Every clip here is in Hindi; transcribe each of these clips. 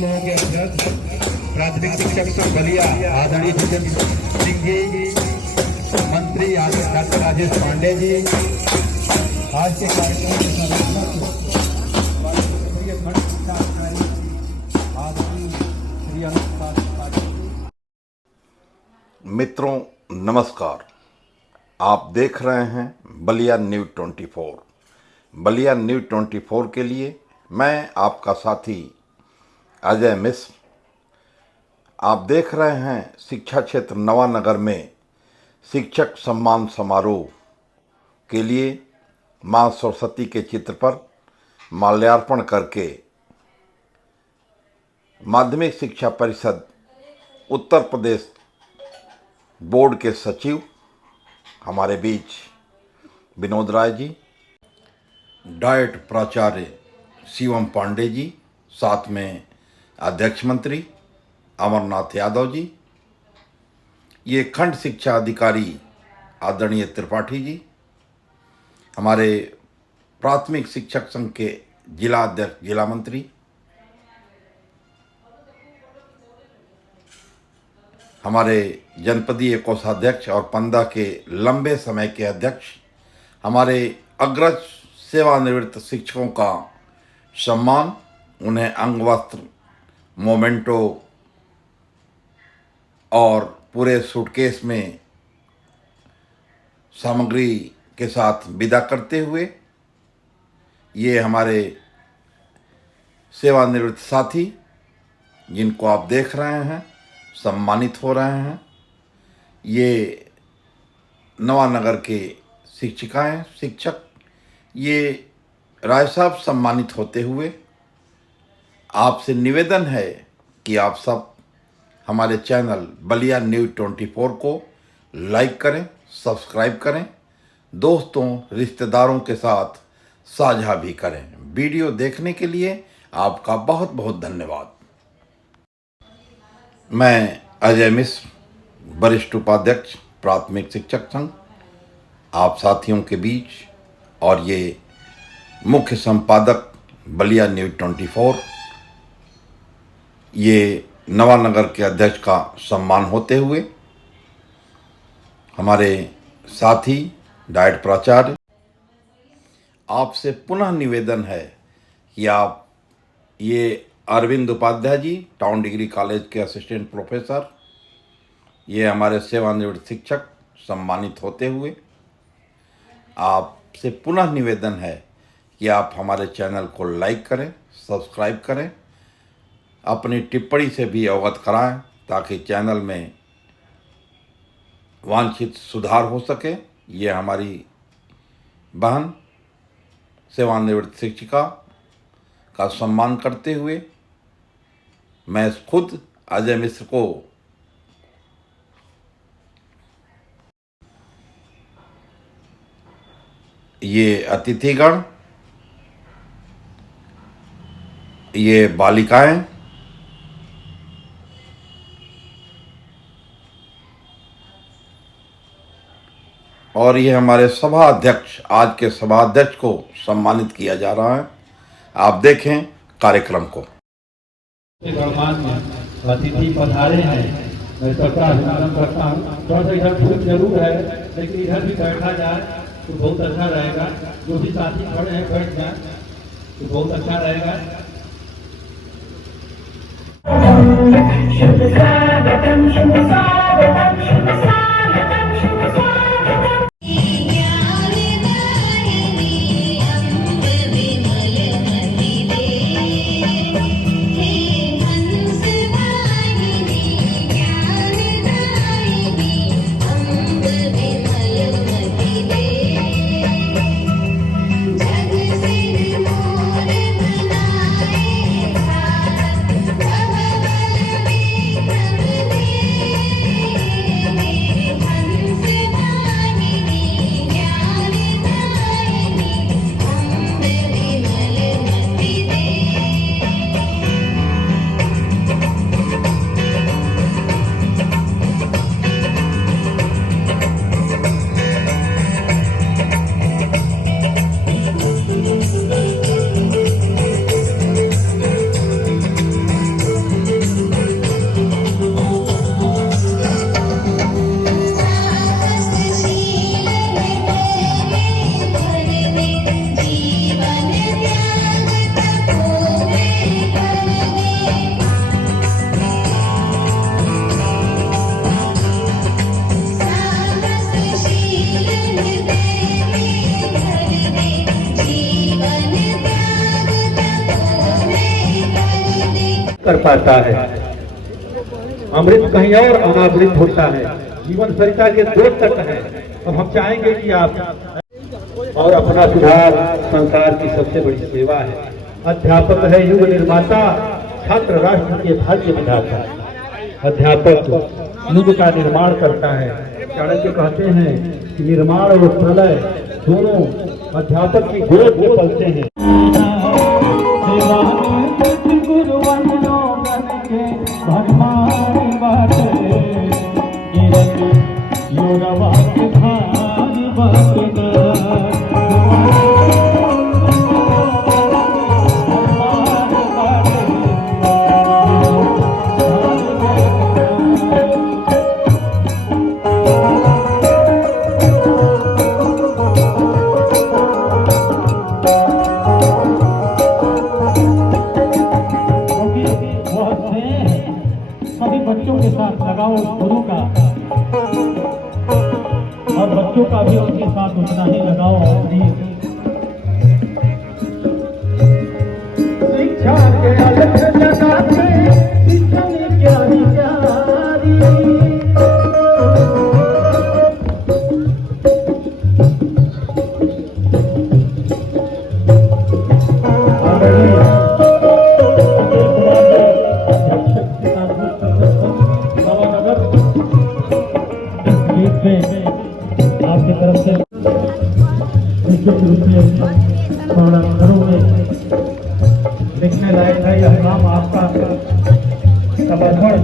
लोगों के अध्यक्ष प्राथमिक शिक्षक संघ बलिया आदरणीय सज्जन सिंह जी, मंत्री डॉक्टर राजेश पांडे जी, आज के कार्यक्रम के संयोजक मित्रों नमस्कार। आप देख रहे हैं बलिया न्यूज़ 24। बलिया न्यूज़ 24 के लिए मैं आपका साथी अजय मिश्र। आप देख रहे हैं शिक्षा क्षेत्र नवानगर में शिक्षक सम्मान समारोह के लिए मां सरस्वती के चित्र पर माल्यार्पण करके माध्यमिक शिक्षा परिषद उत्तर प्रदेश बोर्ड के सचिव हमारे बीच विनोद राय जी, डाइट प्राचार्य शिवम पांडे जी, साथ में अध्यक्ष मंत्री अमरनाथ यादव जी, ये खंड शिक्षा अधिकारी आदरणीय त्रिपाठी जी, हमारे प्राथमिक शिक्षक संघ के जिला अध्यक्ष जिला मंत्री, हमारे जनपदीय कोषाध्यक्ष और पंदा के लंबे समय के अध्यक्ष, हमारे अग्रज सेवानिवृत्त शिक्षकों का सम्मान, उन्हें अंग वस्त्र, मोमेंटो और पूरे सूटकेस में सामग्री के साथ विदा करते हुए ये हमारे सेवानिवृत्त साथी जिनको आप देख रहे हैं सम्मानित हो रहे हैं। ये नवानगर के शिक्षिकाएं, शिक्षक, ये राय साहब सम्मानित होते हुए आपसे निवेदन है कि आप सब हमारे चैनल बलिया न्यूज़ 24 को लाइक करें, सब्सक्राइब करें, दोस्तों रिश्तेदारों के साथ साझा भी करें। वीडियो देखने के लिए आपका बहुत बहुत धन्यवाद। मैं अजय मिश्र, वरिष्ठ उपाध्यक्ष प्राथमिक शिक्षक संघ, आप साथियों के बीच, और ये मुख्य संपादक बलिया न्यूज़ 24, ये नवानगर के अध्यक्ष का सम्मान होते हुए हमारे साथी डाइट प्राचार्य, आपसे पुनः निवेदन है कि आप ये Arvind Upadhyay ji, town degree college के असिस्टेंट प्रोफेसर, ये हमारे सेवानिवृत्त शिक्षक सम्मानित होते हुए आपसे पुनः निवेदन है कि आप हमारे चैनल को लाइक करें, सब्सक्राइब करें, अपनी टिप्पणी से भी अवगत कराएं ताकि चैनल में वांछित सुधार हो सके। ये हमारी बहन सेवानिवृत्त शिक्षिका का सम्मान करते हुए मैं खुद अजय मिश्र को ये अतिथिगण, ये बालिकाएं, और ये हमारे सभा अध्यक्ष, आज के सभा अध्यक्ष को सम्मानित किया जा रहा है। आप देखें कार्यक्रम को। अतिथि पधारे हैं, मैं सबका अभिनंदन करता हूँ। थोड़ा सा इधर धूप जरूर है, लेकिन इधर भी बैठा जाए तो बहुत अच्छा रहेगा। जो भी साथी खड़े हैं बैठ जाए तो बहुत अच्छा रहेगा। शुभ स्वागतम, शुभ स्वागतम, शुभ स्वागतम, शुभ स्वागतम। कर पाता है। अमृत कहीं और अनावृत होता है। जीवन सरिता के 2 तट हैं। अब हम चाहेंगे कि आप और अपना सुधार संसार की सबसे बड़ी सेवा है। अध्यापक है युग निर्माता, छात्र राष्ट्र के भाग्य विधाता। अध्यापक युग का निर्माण करता है। चाणक्य कहते हैं कि निर्माण और प्रलय दोनों अध्यापक की गोद में पलते हैं। बच्चों के साथ लगाओ गुरु का, और बच्चों का भी उनके साथ उतना ही लगाओ। शिक्षा के अलग लगाते शिक्षा ने प्यारी प्यारी, आपकी तरफ से निश्चित रूप से थोड़ा घरों में लिखने लायक है। यह नाम आपका समर्पण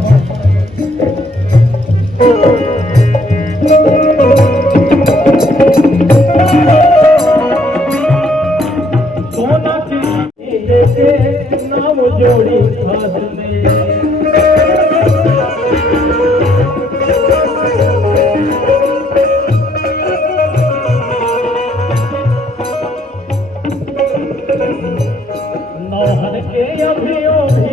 सोना की नाम जोड़ी खास में नौहन के अभियो भी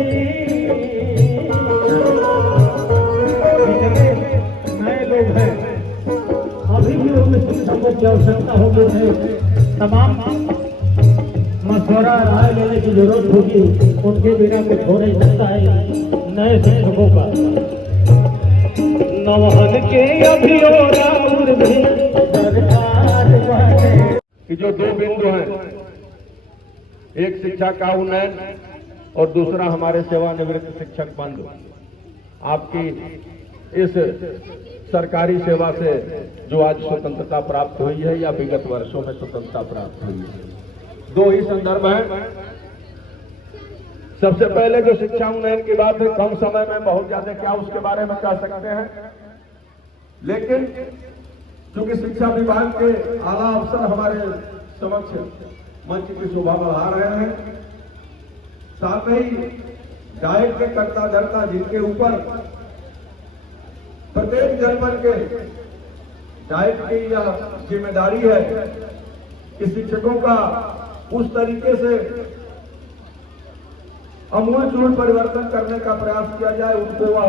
नए लोग हैं, अभी भी उनमें शिक्षकों की आवश्यकता होगी। तमाम मशवरा राय लेने की जरूरत होगी। उनके बिना कुछ हो नहीं सकता है नए शिक्षकों का। नौहन के अभियो कि जो 2 बिंदु हैं, एक शिक्षा का उन्नयन और दूसरा हमारे सेवानिवृत्त शिक्षक बंधु। आपकी इस सरकारी सेवा से जो आज स्वतंत्रता प्राप्त हुई है या विगत वर्षों में स्वतंत्रता प्राप्त हुई है, 2 ही संदर्भ हैं। सबसे पहले जो शिक्षा उन्नयन की बात है, कम समय में बहुत ज्यादा क्या उसके बारे में कह सकते हैं, लेकिन चूंकि शिक्षा विभाग के आला अफसर हमारे समक्ष मंच की शोभा बढ़ा रहे हैं, साथ ही डाइट के कर्ता धर्ता जिनके ऊपर प्रत्येक जनपद के डाइट की यह जिम्मेदारी है कि शिक्षकों का उस तरीके से आमूलचूल परिवर्तन करने का प्रयास किया जाए, उनको वह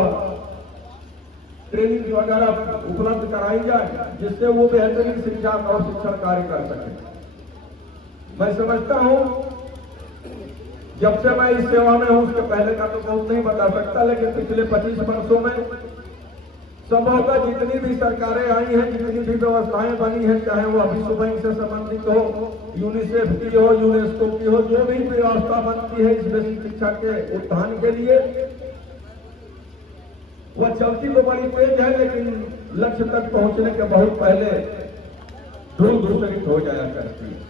ट्रेनिंग वगैरह उपलब्ध कराई जाए जिससे वो बेहतरीन शिक्षा और शिक्षण कार्य कर सके। मैं समझता हूं, जब से मैं इस सेवा में हूं, उसके पहले का तो बहुत नहीं बता सकता, लेकिन पिछले 25 वर्षों में संभवतः जितनी भी सरकारें आई हैं, जितनी भी व्यवस्थाएं बनी हैं, चाहे वो विश्व बैंक से संबंधित हो, यूनिसेफ की हो, यूनेस्को की हो, जो भी व्यवस्था बनती है इस बेसिक शिक्षा के उत्थान के लिए, वह चलती तो बड़ी तेज है, लेकिन लक्ष्य तक पहुंचने के बहुत पहले धूल-धूसरित हो जाया करती है।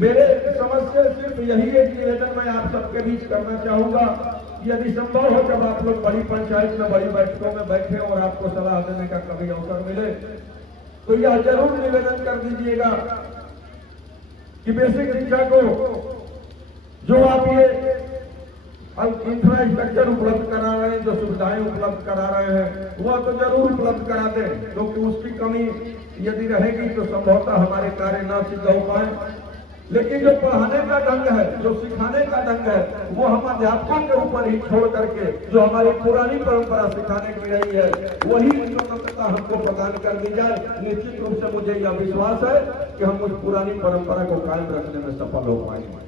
मेरे समझ से सिर्फ यही एक निवेदन मैं आप सबके बीच करना चाहूंगा, यदि संभव हो जब आप लोग बड़ी पंचायत में बड़ी बैठकों में बैठे और आपको सलाह देने का कभी अवसर मिले, तो यह जरूर निवेदन कर दीजिएगा कि बेसिक शिक्षा को जो आप ये इंफ्रास्ट्रक्चर उपलब्ध करा रहे हैं, जो सुविधाएं उपलब्ध करा रहे हैं, वह तो जरूर उपलब्ध करा दें, क्योंकि उसकी कमी यदि रहेगी तो संभवतः हमारे कार्य न सिद्ध हो पाए। लेकिन जो पढ़ाने का ढंग है, जो सिखाने का ढंग है, वो हम अध्यापकों के ऊपर ही छोड़ करके जो हमारी पुरानी परंपरा सिखाने की रही है, वही स्वतंत्रता हमको प्रदान कर दी जाए। निश्चित रूप से मुझे यह विश्वास है कि हम उस पुरानी परंपरा को कायम रखने में सफल हो पाएंगे।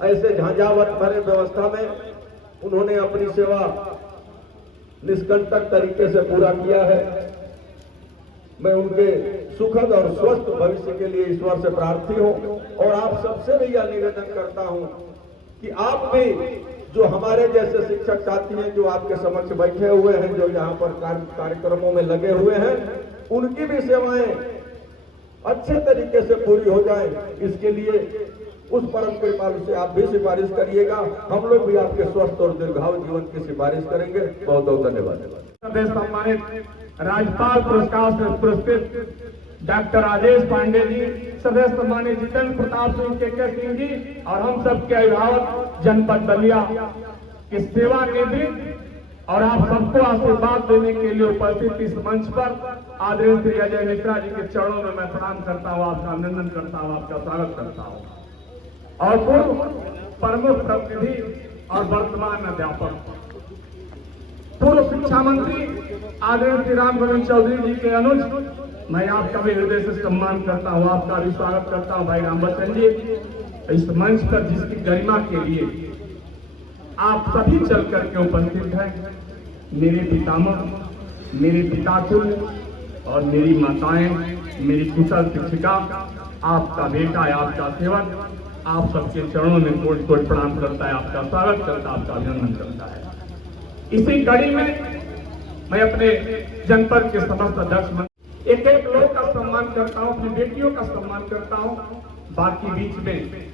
ऐसे झंझावत भरे व्यवस्था में उन्होंने अपनी सेवा निष्कंटक तरीके से पूरा किया है। मैं उनके सुखद और स्वस्थ भविष्य के लिए ईश्वर से प्रार्थी हूं और आप सबसे भी यह निवेदन करता हूं कि आप भी जो हमारे जैसे शिक्षक साथी हैं, जो आपके समक्ष बैठे हुए हैं, जो यहाँ पर कार्यक्रमों में लगे हुए हैं, उनकी भी सेवाएं अच्छे तरीके से पूरी हो जाए, इसके लिए उस परम कृपालु से आप भी सिफारिश करिएगा। हम लोग भी आपके स्वस्थ और दीर्घायु जीवन की सिफारिश करेंगे। बहुत बहुत धन्यवाद। सम्मानित राज्यपाल पुरस्कार से पुरस्कृत डॉक्टर राजेश पांडे जी, सदैव सम्मानित जितेंद्र प्रताप सिंह के सिंह जी और हम सबके अभिभावक जनपद बलिया की सेवा निवृत्त और आप सबको आशीर्वाद देने के लिए उपस्थित इस मंच पर आदरणीय श्री अजय मिश्रा जी के चरणों में मैं प्रणाम करता हूँ, आपका अभिनंदन करता हूँ, आपका स्वागत करता हूँ। और पूर्व प्रमुख प्रतिनिधि और वर्तमान अध्यापक पूर्व शिक्षा मंत्री आदरणीय श्री राम गोविंद चौधरी जी के अनुज मैं आपका भी हृदय से सम्मान करता हूँ, आपका भी स्वागत करता हूँ। भाई राम बच्चन जी, इस मंच पर जिसकी गरिमा के लिए आप सभी चल करके उपस्थित हैं, मेरे पितामह, मेरे पिताकुल और मेरी माताएं, मेरी कुशल शिक्षिका, आपका बेटा है, आपका सेवक, आप सबके चरणों में कोट कोट प्रणाम करता है, आपका स्वागत करता है, आपका अभिनंदन करता है। इसी कड़ी में मैं अपने जनपद के समस्त अध्यक्ष एक एक लोग का सम्मान करता हूं, अपनी बेटियों का सम्मान करता हूं। बाकी बीच में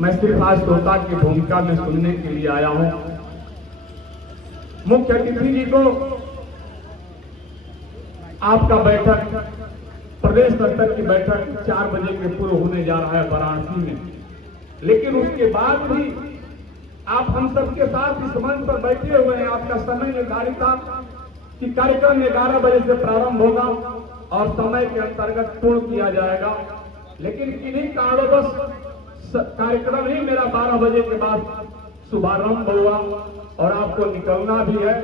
मैं सिर्फ आज श्रोता की भूमिका में सुनने के लिए आया हूं। मुख्य अतिथि जी को आपका बैठक, प्रदेश स्तर की बैठक 4 बजे के पूर्व होने जा रहा है वाराणसी में, लेकिन उसके बाद भी आप हम सबके साथ इस मंच पर बैठे हुए हैं। आपका समय निर्धारित था कि कार्यक्रम 11 बजे से प्रारंभ होगा और समय के अंतर्गत पूर्ण किया जाएगा, लेकिन किन्हीं कारणवश कार्यक्रम ही मेरा 12 बजे के बाद शुभारंभ हुआ और आपको निकलना भी है।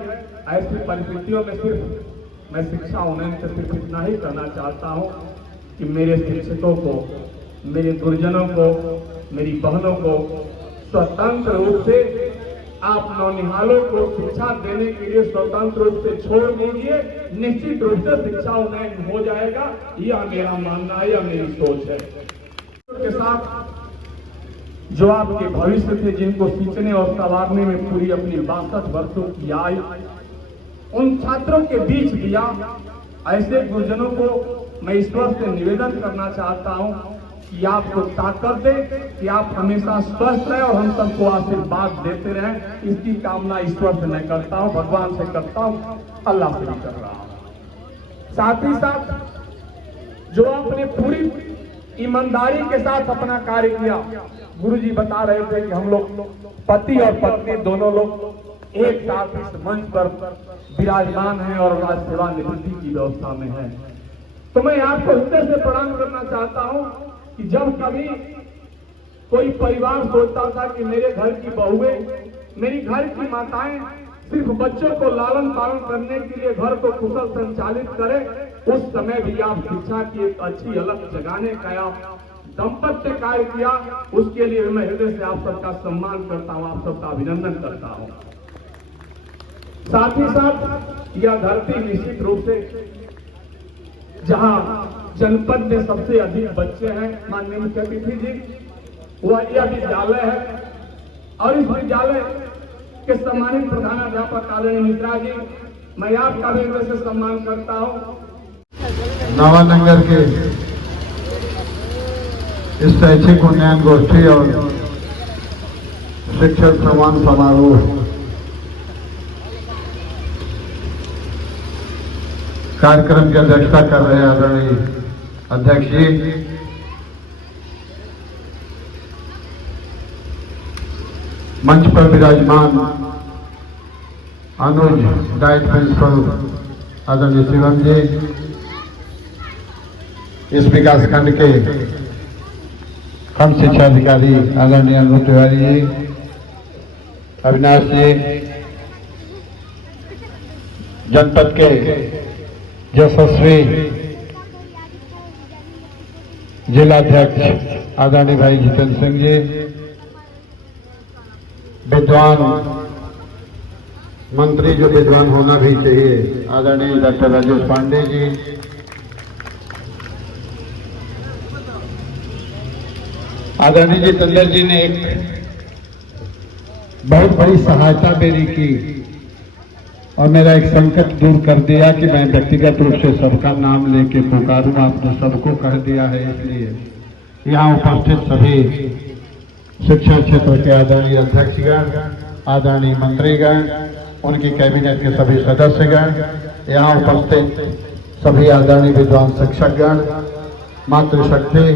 ऐसी परिस्थितियों में सिर्फ मैं शिक्षा उन्नयन से सिर्फ इतना ही कहना चाहता हूं कि मेरे शिक्षकों को, मेरे गुरुजनों को, मेरी बहनों को स्वतंत्र रूप से आप नौनिहालों को शिक्षा देने के लिए स्वतंत्र रूप से छोड़ दीजिए। निश्चित रूप से शिक्षा उन्नयन हो जाएगा, यह मेरा मानना है, यह मेरी सोच है। के साथ जो आपके भविष्य थे, जिनको सींचने और संवारने में पूरी अपनी 62 वर्षों की आयु, उन छात्रों के बीच दिया। ऐसे गुरुजनों को मैं ईश्वर से निवेदन करना चाहता हूं कि आपको ताकत दे, कि आप हमेशा स्वस्थ रहे और हम सबको आशीर्वाद देते रहें। इसकी कामना ईश्वर से मैं करता हूं, भगवान से करता हूं, अल्लाह से भी कर रहा हूं। साथ ही साथ जो आपने पूरी ईमानदारी के साथ अपना कार्य किया, गुरुजी बता रहे थे कि हम लोग पति और पत्नी दोनों लोग एक साथ इस मंच पर विराजमान हैं और राज सेवा निवृत्ति की व्यवस्था में है। तो मैं आपको हृदय से प्रणाम करना चाहता हूं कि जब कभी कोई परिवार सोचता था कि मेरे घर की बहुएं, मेरी घर की माताएं सिर्फ बच्चों को लालन पालन करने के लिए घर को कुशल संचालित करें, उस समय भी आप शिक्षा की एक अच्छी अलग जगाने का आप दंपत्य कार्य किया। उसके लिए मैं हृदय से आप सबका सम्मान करता हूं, आप सबका अभिनंदन करता हूं। साथ ही साथ यह धरती निश्चित रूप से जहां जनपद में सबसे अधिक बच्चे हैं, माननीय मुख्य अतिथि जी, वह यह विद्यालय है और इस विद्यालय के सम्मानित प्रधानाध्यापक आदरणीय मिश्रा जी, मैं आपका भी हृदय से सम्मान करता हूं। नवानगर के इस शैक्षिक उन्नयन गोष्ठी और शिक्षक सम्मान समारोह कार्यक्रम की अध्यक्षता कर रहे आदरणीय अध्यक्ष जी, मंच पर विराजमान अनुज डाइट प्रिंसिपल आदरणीय शिवम जी, इस विकास खंड के हम शिक्षा अधिकारी आदरणीय अनूप तिवारी जी, अविनाश जी, जनपद के यशस्वी जिलाध्यक्ष आदरणीय भाई जितेंद्र सिंह जी, विद्वान मंत्री जो विद्वान होना भी चाहिए, आदरणीय डॉक्टर राजेश पांडे जी, आदरणीय जितेंद्र जी ने एक बहुत बड़ी सहायता मेरी की और मेरा एक संकट दूर कर दिया कि मैं व्यक्तिगत रूप से सबका नाम लेके पुकारूं। आपने सबको कह दिया है, इसलिए यहाँ उपस्थित सभी शिक्षा क्षेत्र के आदरणीय अध्यक्षगण, आदरणीय मंत्रीगण, उनकी कैबिनेट के सभी सदस्यगण, यहाँ उपस्थित सभी आदरणीय विद्वान शिक्षकगण, मातृशक्ति,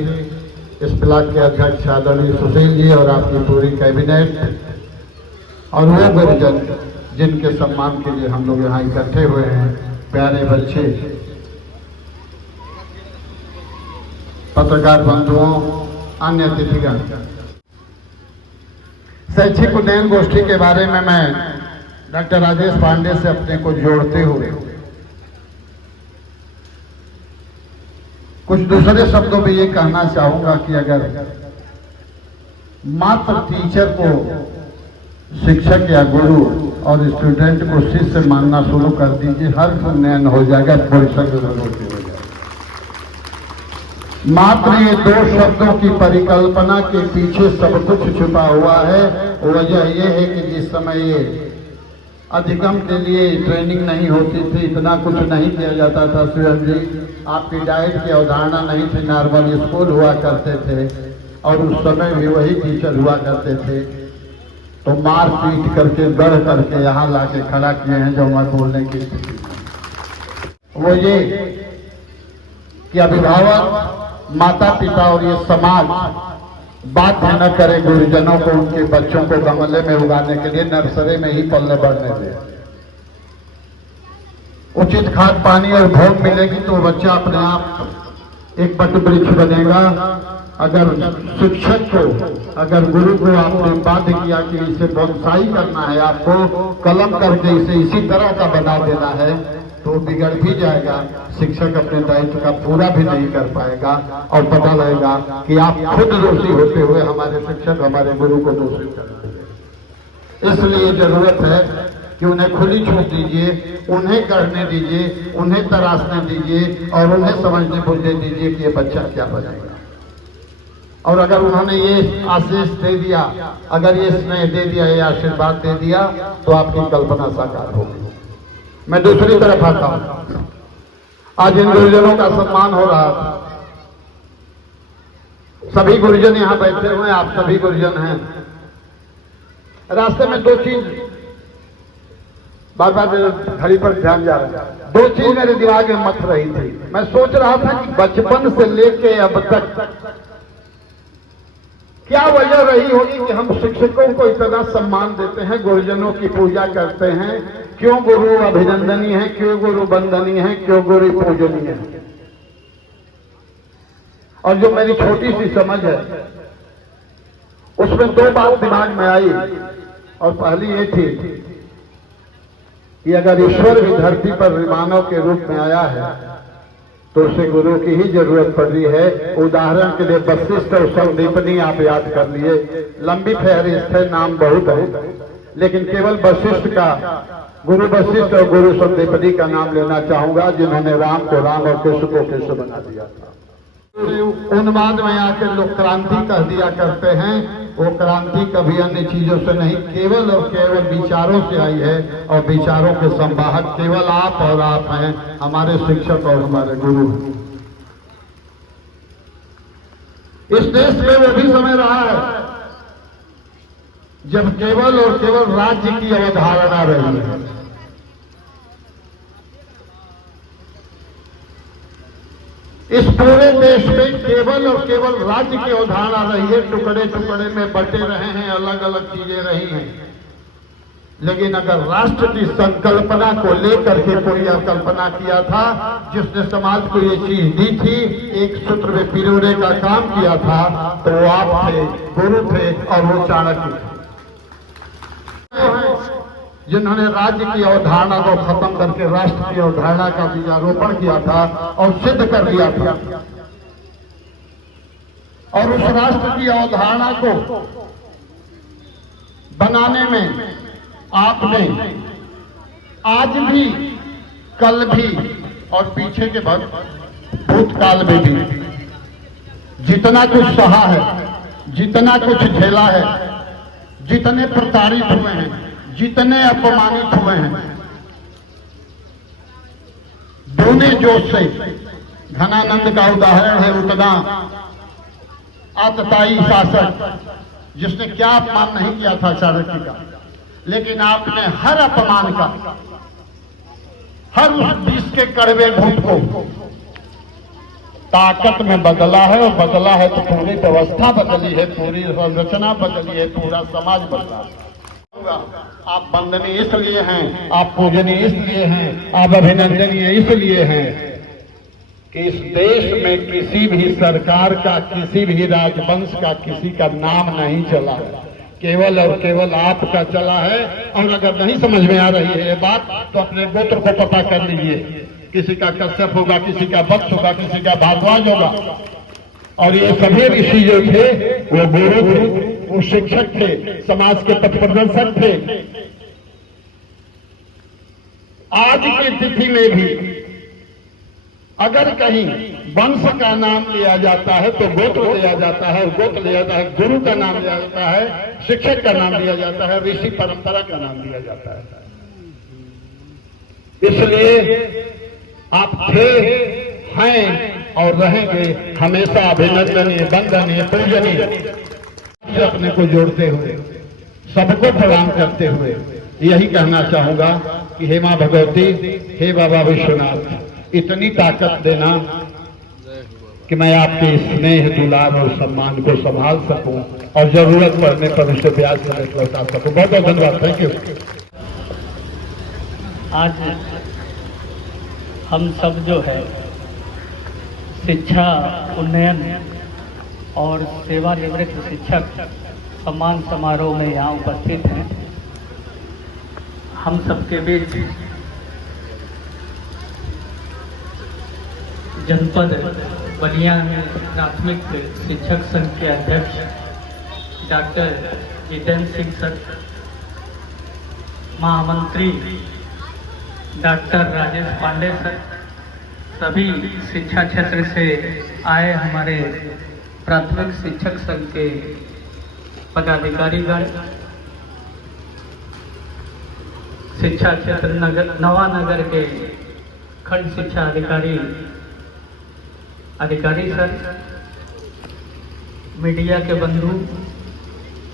इस ब्लॉक के अध्यक्ष आदरणीय सुशील जी और आपकी पूरी कैबिनेट, और वो गुरुजन जिनके सम्मान के लिए हम लोग यहाँ इकट्ठे हुए हैं, प्यारे बच्चे, पत्रकार बंधुओं, अन्य अतिथिगण। शैक्षिक उन्नयन गोष्ठी के बारे में मैं डॉक्टर राजेश पांडे से अपने को जोड़ते हुए कुछ दूसरे शब्दों में ये कहना चाहूंगा कि अगर मात्र टीचर को शिक्षक या गुरु और स्टूडेंट को शिष्य मानना शुरू कर दीजिए, हर उन्नयन हो जाएगा, परिसर हो जाएगा। मात्र ये दो शब्दों की परिकल्पना के पीछे सब कुछ छुपा हुआ है। वजह यह है कि जिस समय ये अधिगम के लिए ट्रेनिंग नहीं होती थी, इतना कुछ नहीं किया जाता था, सुरेश जी, आपकी डाइट की अवधारणा नहीं थी, नॉर्मल स्कूल हुआ करते थे और उस समय भी वही टीचर हुआ करते थे, तो मार पीट करके गढ़ करके यहाँ लाके खड़ा किए हैं जो मैं बोलने की स्थिति में। वो ये कि अभिभावक, माता पिता और ये समाज बाध्य न करे गुरुजनों को उनके बच्चों को गमले में उगाने के लिए, नर्सरी में ही पल्ले बढ़ने दे। उचित खाद पानी और भोग मिलेगी तो बच्चा अपने आप एक वट वृक्ष बनेगा। अगर शिक्षक को, अगर गुरु को आपने बाध्य किया कि इसे बोनसाई करना है, आपको कलम करके इसे इसी तरह का बना देना है, तो बिगड़ भी जाएगा। शिक्षक अपने दायित्व का पूरा भी नहीं कर पाएगा और पता लगेगा कि आप खुद दोषी होते हुए हमारे शिक्षक, हमारे गुरु को दोषी कर रहे हैं। इसलिए जरूरत है कि उन्हें खुली छूट दीजिए, उन्हें करने दीजिए, उन्हें तराशने दीजिए और उन्हें समझने बुझने दीजिए कि ये बच्चा क्या बनेगा। और अगर उन्होंने ये आशीष दे दिया, अगर ये स्नेह दे दिया, ये आशीर्वाद दे दिया, तो आपकी कल्पना साकार होगी। मैं दूसरी तरफ आता हूं। आज इन गुरुजनों का सम्मान हो रहा था। सभी गुरुजन यहां बैठे हुए हैं, आप सभी गुरुजन हैं। रास्ते में दो चीज बार बार मेरे घड़ी पर ध्यान जा रहा है, दो चीज मेरे दिमाग में मथ रही थी। मैं सोच रहा था कि बचपन से लेके अब तक क्या वजह रही होगी कि हम शिक्षकों को इतना सम्मान देते हैं, गुरुजनों की पूजा करते हैं। क्यों गुरु अभिनंदनीय है, क्यों गुरु वंदनीय है, क्यों गुरु पूजनीय है। और जो मेरी छोटी सी समझ है उसमें दो बात दिमाग में आई, और पहली ये थी कि अगर ईश्वर भी धरती पर मानव के रूप में आया है तो उसे गुरु की ही जरूरत पड़ रही है। उदाहरण के लिए वशिष्ठ और संदीपनी आप याद कर लिए, लंबी फहरिस्त है, नाम बहुत है, लेकिन केवल वशिष्ठ का, गुरु वशिष्ठ और गुरु संदीपनी का नाम लेना चाहूंगा, जिन्होंने राम को राम और कृष्ण को कृष्ण बना दिया था। उन्माद में आकर लोग क्रांति कह दिया करते हैं, वो क्रांति कभी अन्य चीजों से नहीं, केवल और केवल विचारों से आई है, और विचारों के संवाहक केवल आप और आप हैं, हमारे शिक्षक और हमारे गुरु। इस देश में वो भी समय रहा है जब केवल और केवल राज्य की अवधारणा रही है। इस पूरे देश में केवल और केवल राज्य की अवधारणा रही है, टुकड़े टुकड़े में बटे रहे हैं, अलग अलग चीजें रही हैं। लेकिन अगर राष्ट्र की संकल्पना को लेकर के कोई कल्पना किया था, जिसने समाज को ये चीज दी थी, एक सूत्र में पिरोने का काम किया था, तो वो आप थे, गुरु थे और वो चाणक्य थे, जिन्होंने राज्य की अवधारणा को खत्म करके राष्ट्र की अवधारणा का बीजारोपण किया था और सिद्ध कर दिया था। और उस राष्ट्र की अवधारणा को बनाने में आपने आज भी, कल भी और पीछे के भूतकाल में भी जितना कुछ सहा है, जितना कुछ झेला है, जितने प्रताड़ित हुए हैं, जितने अपमानित हुए हैं, दोने जोश से घनानंद का उदाहरण है। उतना आतताई शासक जिसने क्या अपमान नहीं किया था चाणक्य का, लेकिन आपने हर अपमान का, हर उस विष के कड़वे घूंट को ताकत में बदला है, और बदला है तो पूरी व्यवस्था बदली है, पूरी संरचना बदली है, पूरा समाज बदला है। आप वंदनीय इसलिए हैं, आप पूजनीय इसलिए हैं, आप अभिनंदनीय इसलिए हैं कि इस देश में किसी भी सरकार का, किसी भी राजवंश का, किसी का नाम नहीं चला, केवल और केवल आपका चला है। और अगर नहीं समझ में आ रही है ये बात तो अपने गोत्र को पता कर लीजिए, किसी का कश्यप होगा, किसी का वत्स होगा, किसी का भारद्वाज होगा। और ये सभी ऋषि जो थे वो गुरु थे, वो शिक्षक थे, समाज के पथ प्रदर्शक थे। आज की तिथि में भी अगर कहीं वंश का नाम लिया जाता है तो गोत्र लिया जाता है, और गोत्र लिया जाता है, गुरु का नाम लिया जाता है, शिक्षक का नाम लिया जाता है, ऋषि परंपरा का नाम लिया जाता है। इसलिए आप थे, हैं और रहेंगे हमेशा अभिनंदनीय, वंदनीय, पूजनीय। अपने को जोड़ते हुए, सबको प्रणाम करते हुए यही कहना चाहूंगा कि हे मां भगवती, हे बाबा विश्वनाथ, इतनी ताकत देना कि मैं आपके स्नेह, दुलार और सम्मान को संभाल सकूं और जरूरत पड़ने पर उसे ब्याज समेत लौटा सकूं। बहुत बहुत धन्यवाद। Thank you. आज हम सब जो है शिक्षा उन्नयन और सेवानिवृत्त शिक्षक सम्मान समारोह में यहाँ उपस्थित हैं। हम सबके बीच जनपद बलिया में प्राथमिक शिक्षक संघ के अध्यक्ष डॉक्टर जितेंद्र सिंह सर, महामंत्री डॉक्टर राजेश पांडे सर, सभी शिक्षा क्षेत्र से आए हमारे प्राथमिक शिक्षक संघ के पदाधिकारीगण, शिक्षा क्षेत्र नवानगर के खंड शिक्षा अधिकारी सर, मीडिया के बंधु,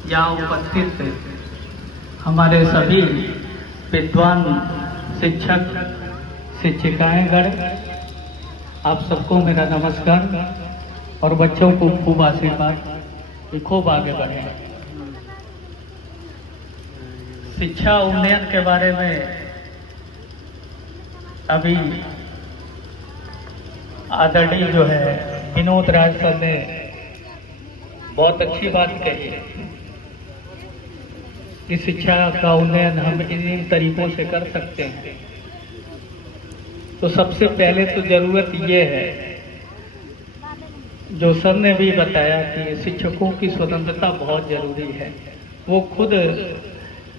यहाँ उपस्थित हमारे सभी विद्वान शिक्षक शिक्षिकाएं गण, आप सबको मेरा नमस्कार और बच्चों को खूब आशीर्वाद कि खूब आगे बढ़े। शिक्षा उन्नयन के बारे में अभी आदरणीय जो है विनोद राज सर ने बहुत अच्छी बात कही कि शिक्षा का उन्नयन हम इन तरीकों से कर सकते हैं। तो सबसे पहले तो जरूरत ये है, जो सर ने भी बताया कि शिक्षकों की स्वतंत्रता बहुत जरूरी है, वो खुद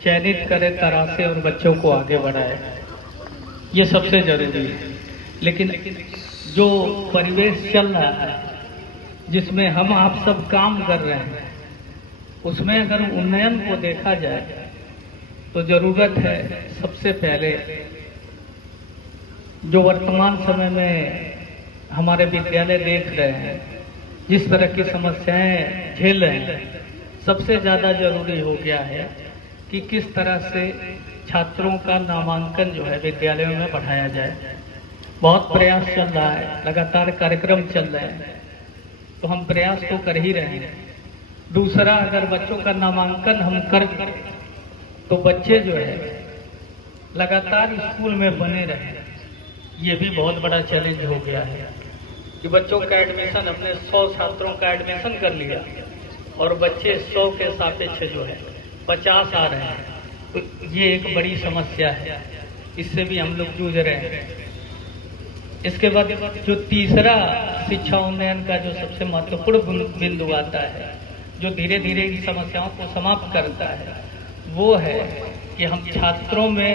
चयनित करे, तरासे और बच्चों को आगे बढ़ाए, ये सबसे जरूरी है। लेकिन जो परिवेश चल रहा है जिसमें हम आप सब काम कर रहे हैं, उसमें अगर उन्नयन को देखा जाए तो जरूरत है सबसे पहले जो वर्तमान समय में हमारे विद्यालय देख रहे हैं, जिस तरह की समस्याएं झेल रहे हैं, सबसे ज़्यादा जरूरी हो गया है कि किस तरह से छात्रों का नामांकन जो है विद्यालयों में बढ़ाया जाए। बहुत प्रयास चल रहा है, लगातार कार्यक्रम चल रहे हैं, तो हम प्रयास तो कर ही रहे हैं। दूसरा, अगर बच्चों का नामांकन हम कर तो बच्चे जो है लगातार स्कूल में बने रहे, ये भी बहुत बड़ा चैलेंज हो गया है कि बच्चों का एडमिशन, हमने 100 छात्रों का एडमिशन कर लिया और बच्चे 100 के सापेक्ष जो है 50 आ रहे हैं, तो ये एक बड़ी समस्या है, इससे भी हम लोग जूझ रहे हैं। इसके बाद जो तीसरा शिक्षा उन्नयन का जो सबसे महत्वपूर्ण बिंदु आता है, जो धीरे धीरे इन समस्याओं को समाप्त करता है, वो है कि हम छात्रों में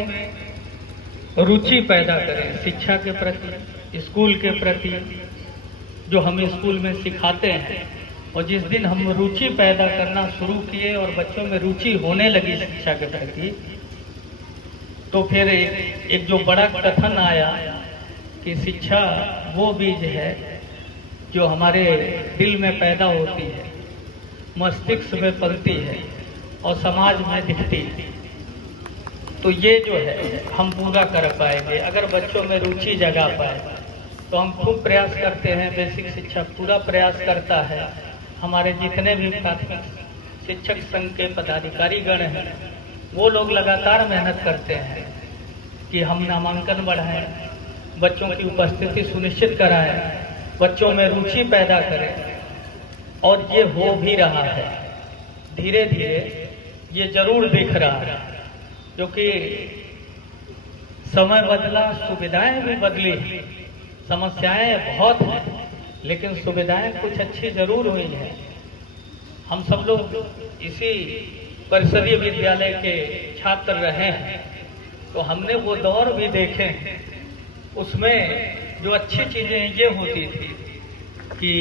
रुचि पैदा करें शिक्षा के प्रति, स्कूल के प्रति, जो हम स्कूल में सिखाते हैं। और जिस दिन हम रुचि पैदा करना शुरू किए और बच्चों में रुचि होने लगी शिक्षा के प्रति, तो फिर एक जो बड़ा कथन आया कि शिक्षा वो बीज है जो हमारे दिल में पैदा होती है, मस्तिष्क में पलती है और समाज में दिखती है। तो ये जो है हम पूरा कर पाएंगे अगर बच्चों में रुचि जगा पाए। तो हम खूब प्रयास करते हैं, बेसिक शिक्षा पूरा प्रयास करता है। हमारे जितने भी प्राथमिक शिक्षक संघ के पदाधिकारी गण हैं, वो लोग लगातार मेहनत करते हैं कि हम नामांकन बढ़ाएं, बच्चों की उपस्थिति सुनिश्चित कराएं, बच्चों में रुचि पैदा करें। और ये हो भी रहा है, धीरे धीरे ये जरूर दिख रहा है, क्योंकि समय बदला, सुविधाएं भी बदली, समस्याएं बहुत हैं, लेकिन सुविधाएं कुछ अच्छी जरूर हुई हैं। हम सब लोग इसी परिषदीय विद्यालय के छात्र रहे हैं, तो हमने वो दौर भी देखे हैं। उसमें जो अच्छी चीजें ये होती थी कि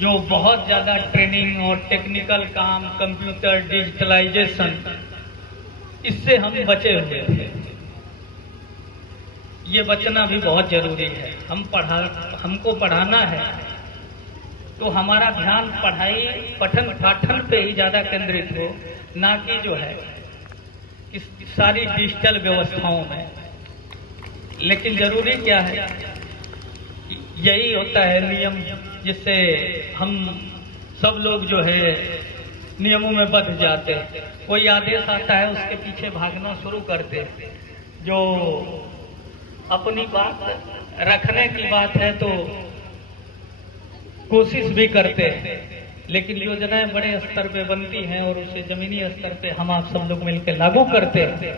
जो बहुत ज़्यादा ट्रेनिंग और टेक्निकल काम, कंप्यूटर, डिजिटलाइजेशन, इससे हम बचे हुए थे। ये बचना भी बहुत जरूरी है। हमको पढ़ाना है तो हमारा ध्यान पढ़ाई, पठन पाठन पे ही ज़्यादा केंद्रित हो, ना कि जो है इस सारी डिजिटल व्यवस्थाओं में। लेकिन जरूरी क्या है, यही होता है नियम, जिससे हम सब लोग जो है नियमों में बंध जाते हैं। कोई आदेश आता है उसके पीछे भागना शुरू करते हैं। जो अपनी बात रखने की बात है तो कोशिश भी करते हैं, लेकिन योजनाएं बड़े स्तर पे बनती हैं और उसे जमीनी स्तर पे हम आप सब लोग मिलकर लागू करते हैं।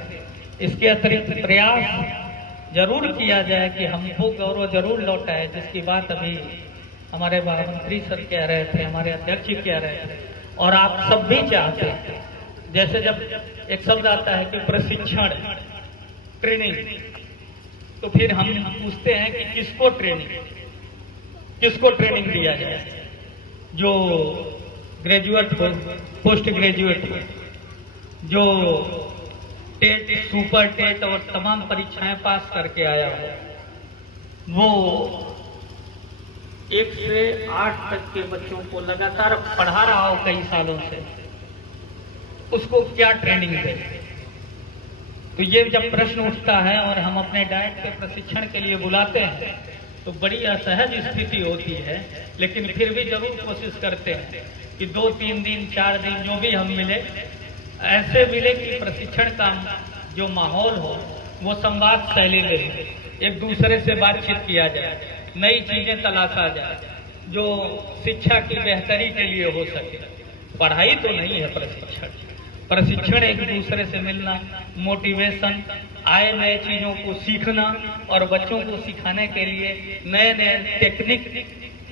इसके अतिरिक्त प्रयास जरूर किया जाए कि हमको गौरव जरूर लौटाए, जिसकी बात अभी हमारे महामंत्री सर कह रहे थे, हमारे अध्यक्ष जी कह रहे थे, और आप सब भी चाहते हैं। जैसे जब एक शब्द आता है कि प्रशिक्षण, ट्रेनिंग, तो फिर हम पूछते हैं कि किसको ट्रेनिंग दिया जाए। जो ग्रेजुएट हो, पोस्ट ग्रेजुएट हो, जो टेट, सुपर टेट और तमाम परीक्षाएं पास करके आया हो, वो 1 से 8 तक के बच्चों को लगातार पढ़ा रहा हो कई सालों से, उसको क्या ट्रेनिंग दे। तो ये जब प्रश्न उठता है और हम अपने डाइट पे प्रशिक्षण के लिए बुलाते हैं तो बड़ी असहज स्थिति होती है, लेकिन फिर भी जरूर कोशिश करते हैं कि 2-3 दिन 4 दिन जो भी हम मिले, ऐसे मिले कि प्रशिक्षण का जो माहौल हो वो संवाद शैली ले, एक दूसरे से बातचीत किया जाए, नई चीजें तलाशा जाए जो शिक्षा की बेहतरी के लिए हो सके। पढ़ाई तो नहीं है प्रशिक्षण एक दूसरे से मिलना, मोटिवेशन, आए नए चीजों को सीखना और बच्चों को सिखाने के लिए नए नए टेक्निक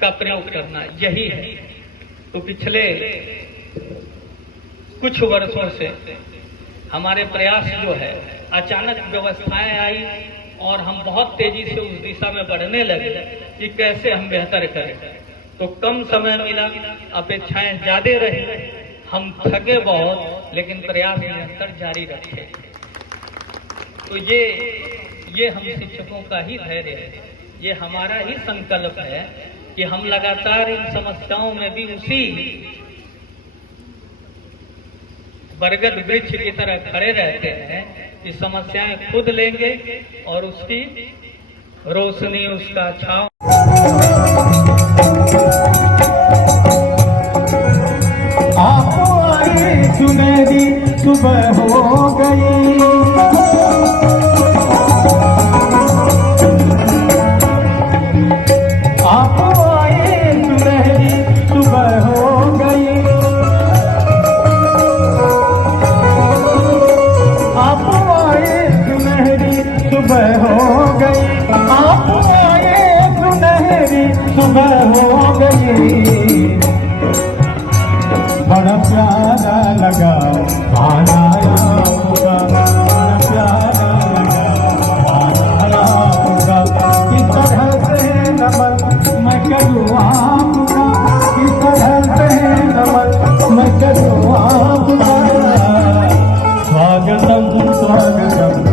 का प्रयोग करना, यही है। तो पिछले कुछ वर्षों से हमारे प्रयास जो है, अचानक व्यवस्थाएं आई और हम बहुत तेजी से उस दिशा में बढ़ने लगे कि कैसे हम बेहतर करें। तो कम समय मिला, अपेक्षाएं ज्यादा रही, हम थके बहुत, लेकिन प्रयास निरंतर जारी रखे। तो ये हम शिक्षकों का ही धैर्य है, ये हमारा ही संकल्प है कि हम लगातार इन समस्याओं में भी उसी बरगद वृक्ष की तरह खड़े रहते हैं कि समस्याएं खुद लेंगे और उसकी रोशनी, उसका छांव। सुनहरी सुबह हो गई, आप आए सुनहरी सुबह हो गई, आप आए सुनहरी सुबह हो गई, आप आए सुनहरी सुबह हो गई। बड़ा प्यारा लगा आना आपका बड़ा प्यारा लगा आपका। किस तरह से नमन मैं करूँ आपका, किस तरह से नमन मैं करूँ आपका। स्वागतम स्वागतम